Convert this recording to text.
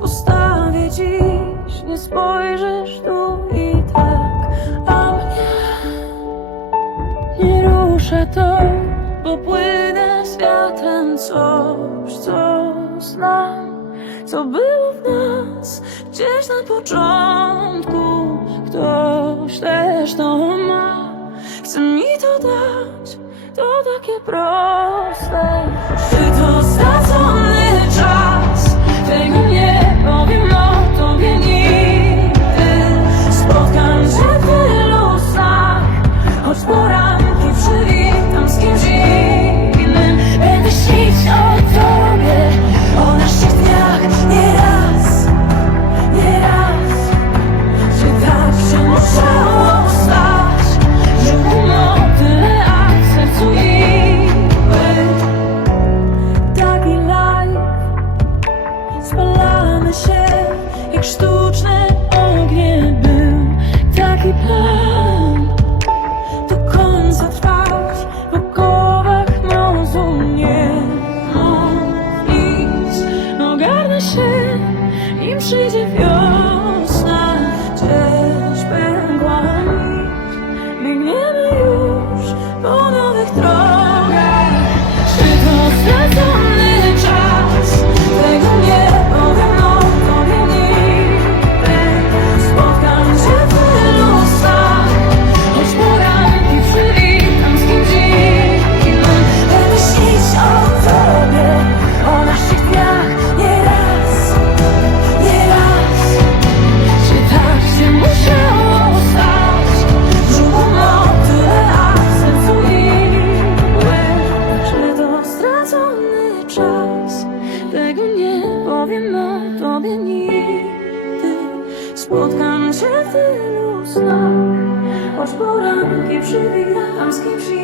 postawię dziś. Nie spojrzysz tu i tak A mnie nie ruszę to Bo płynę z wiatrem coś, co znam Co było w nas gdzieś na początku. Ktoś też to ma. Chce mi to dać, to takie proste. Czy to znaczy powiem o tobie nigdy. Spotkam się w tylu snach Choć poranki przywijam z kimś